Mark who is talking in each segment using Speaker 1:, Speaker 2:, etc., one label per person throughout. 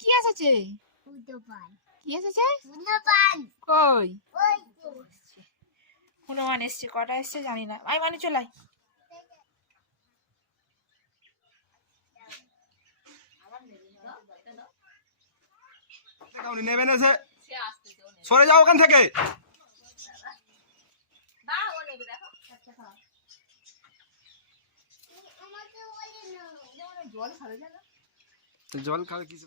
Speaker 1: কি এসেছে কি এসেছে কই? হনুমান এসছে কটা এসছে জানি না। আমি মানে চলাই
Speaker 2: সরে যাও ওখান থেকে।
Speaker 1: জল খাবে
Speaker 2: কিছু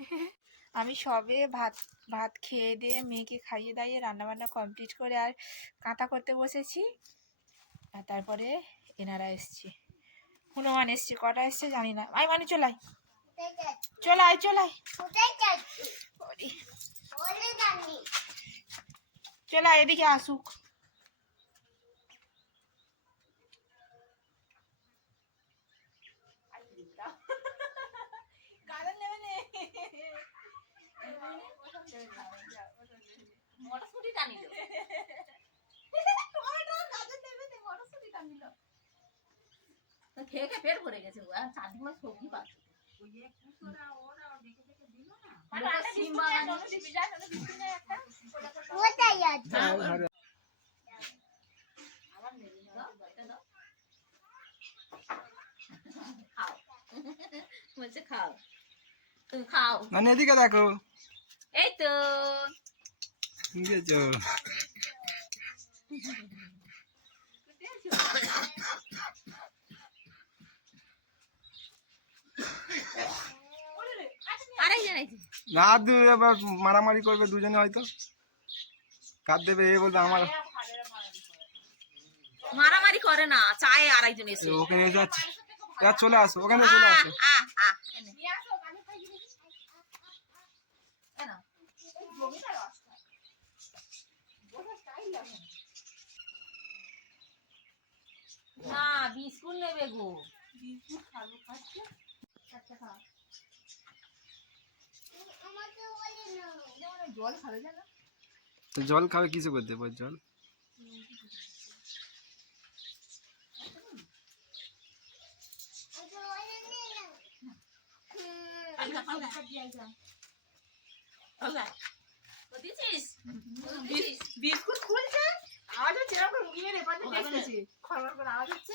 Speaker 1: আমি সবে ভাত ভাত খেয়ে দিয়ে মেয়েকে খাইয়ে দাইয়ে রান্নাবান্না কমপ্লিট করে আর কাঁথা করতে বসেছি। আর তারপরে এনারা এসছে। হনুমান এসছে। কটা এসছে জানি না। আই মানে চলাই চলাই চলাই চলাই এদিকে আসুক।
Speaker 3: ছুরিটা খেয়ে খেয়ে পেট ভরে গেছে আর হ্যাঁ, হ্যাঁ, খাও। তুমি খাও।
Speaker 2: মানে এদিকে দেখো।
Speaker 3: এই তো।
Speaker 2: গেছো। না দু এবার মারামারি করবে দুজনে হয়তো। কার দেবে এ বলবে আমার।
Speaker 3: মারামারি করে না চায় আরেকজন এসে
Speaker 2: ওখানে এসে চলে আসো ওখানে চলে আসো।
Speaker 3: বিস্কুট নেবে গো।
Speaker 4: বিস্কুট খাব খাচ্ছে। একটা খা।
Speaker 1: জল খাবে জানো?
Speaker 2: জল খাবে কিছু করতে? পারে জল।
Speaker 3: বিস্কুট খুলছে। ইয়ে
Speaker 1: মানে মানে আওয়াজ হচ্ছে এরকম মুখে
Speaker 3: রেপাতে
Speaker 1: দেখতেছি। খাবার পর আওয়াজ হচ্ছে।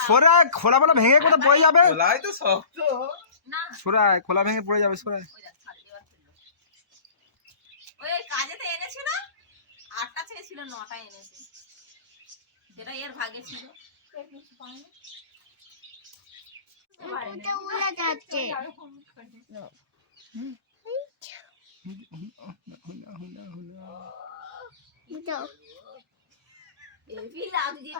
Speaker 2: সোরা খোলা বলা ভেঙে কোথায় পড়ে যাবে
Speaker 3: তো
Speaker 2: শক্ত সোরা খোলা ভেঙে পড়ে যাবে সোরা
Speaker 3: ওই কাজেতে এনেছিল আটটা ছেড়েছিল নটা এনেছে যেটা এর ভাগে ছিল যাও লাগছে